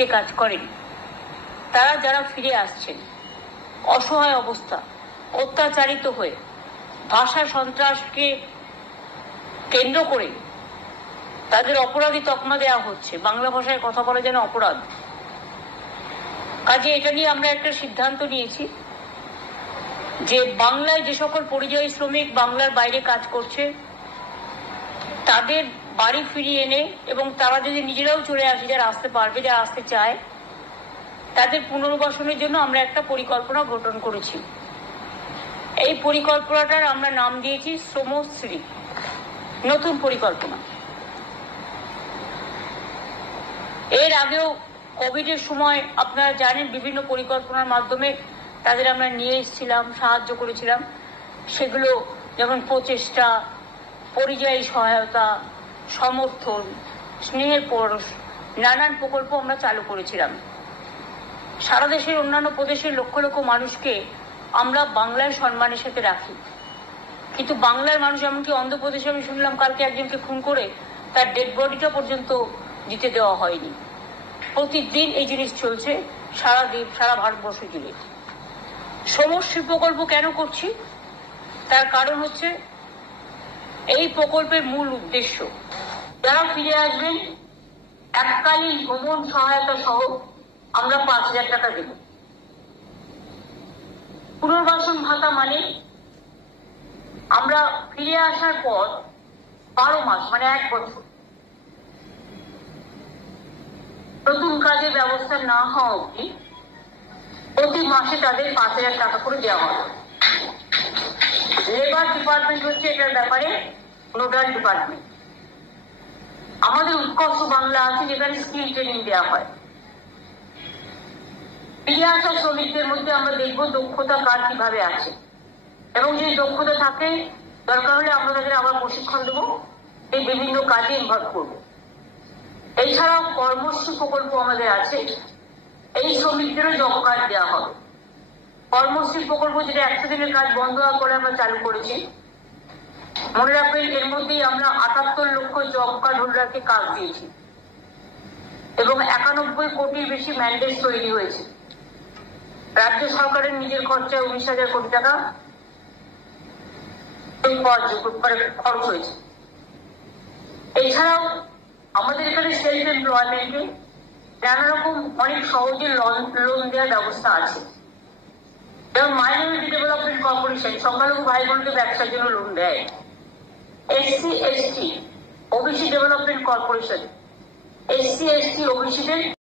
যে কাজ করেন, তারা যারা ফিরে আসছেন অসহায় অবস্থা, অত্যাচারিত হয়ে, ভাষা সন্ত্রাসকে কেন্দ্র করে তাদের অপরাধী তকমা দেওয়া হচ্ছে, বাংলা ভাষায় কথা বলা যেন অপরাধ। কাজে এটা নিয়ে আমরা একটা সিদ্ধান্ত নিয়েছি যে বাংলায় যে সকল পরিযায়ী শ্রমিক বাংলার বাইরে কাজ করছে তাদের বাড়ি ফিরিয়ে এনে এবং তারা যদি নিজেরাও চলে আসে, যারা আসতে পারবে, যারা আসতে চায়, তাদের পুনর্বাসনের জন্য আমরা একটা পরিকল্পনা গঠন করেছি। এই পরিকল্পনাটার আমরা নাম দিয়েছি শ্রমশ্রী, নতুন পরিকল্পনা। এর আগেও কোভিডের সময় আপনারা জানেন বিভিন্ন পরিকল্পনার মাধ্যমে তাদের আমরা নিয়ে এসেছিলাম, সাহায্য করেছিলাম। সেগুলো যেমন প্রচেষ্টা, পরিযায়ী সহায়তা, সমর্থন, স্নেহের পরশ, নানান প্রকল্প আমরা চালু করেছিলাম। সারা দেশের অন্যান্য প্রদেশের লক্ষ লক্ষ মানুষকে আমরা বাংলায় সম্মানের সাথে রাখি, কিন্তু বাংলার মানুষ, এমনকি অন্ধ্রপ্রদেশে আমি শুনলাম কালকে একজনকে খুন করে তার ডেড বডিটা পর্যন্ত দিতে দেওয়া হয়নি। প্রতিদিন এই জিনিস চলছে সারা ভারতবর্ষ জুড়ে। শ্রমশ্রী প্রকল্প কেন করছি? তার কারণ হচ্ছে এই প্রকল্পের মূল উদ্দেশ্য যারা ফিরে আসবেন এককালীন ভ্রমণ সহায়তা সহ আমরা 5,000 টাকা দেব। পুনর্বাসন ভাতা মানে আমরা ফিরে আসার পর 12 মাস মানে 1 বছর নতুন কাজের ব্যবস্থা না হওয়া অবধি প্রতি মাসে তাদের 5,000 টাকা করে দেওয়া হবে। লেবার ডিপার্টমেন্ট হচ্ছে এটার ব্যাপারে নোডাল ডিপার্টমেন্ট। আমাদের উৎকর্ষ বাংলা আছে যেখানে স্কিল ট্রেনিং দেওয়া হয়। ফিরে আসা শ্রমিকদের মধ্যে আমরা দেখবো দক্ষতা কার কিভাবে আছে, এবং যদি দক্ষতা থাকে দরকার হলে আমরা তাদের আবার প্রশিক্ষণ দেবো, এই বিভিন্ন কাজে ইনভলভ করবো। এছাড়াও কর্মশ্রী প্রকল্প আমাদের আছে, এই শ্রমিকদেরও জব কার্ড দেওয়া হবে। কর্মশ্রী প্রকল্প যেটা 100 দিনের কাজ বন্ধ হওয়ার পরে আমরা চালু করেছি। মনে রাখবেন এর মধ্যেই আমরা 78 লক্ষ জব কার্ড হোল্ডারকে কাজ দিয়েছি এবং 91 কোটির বেশি ম্যান্ডেট তৈরি হয়েছে। রাজ্য সরকারের নিজের খরচায় 19,000 কোটি টাকা খরচ হয়েছে। এছাড়াও আমাদের এখানে সেলফ এমপ্লয়মেন্টে নানা রকম অনেক সহজে লোন দেওয়ার ব্যবস্থা আছে। যেমন মাইনরিটি ডেভেলপমেন্ট কর্পোরেশন সংখ্যালঘু ভাই বোনকে ব্যবসার জন্য লোন দেয়। SC/ST OBC development corporation SC/ST ওবিসিদের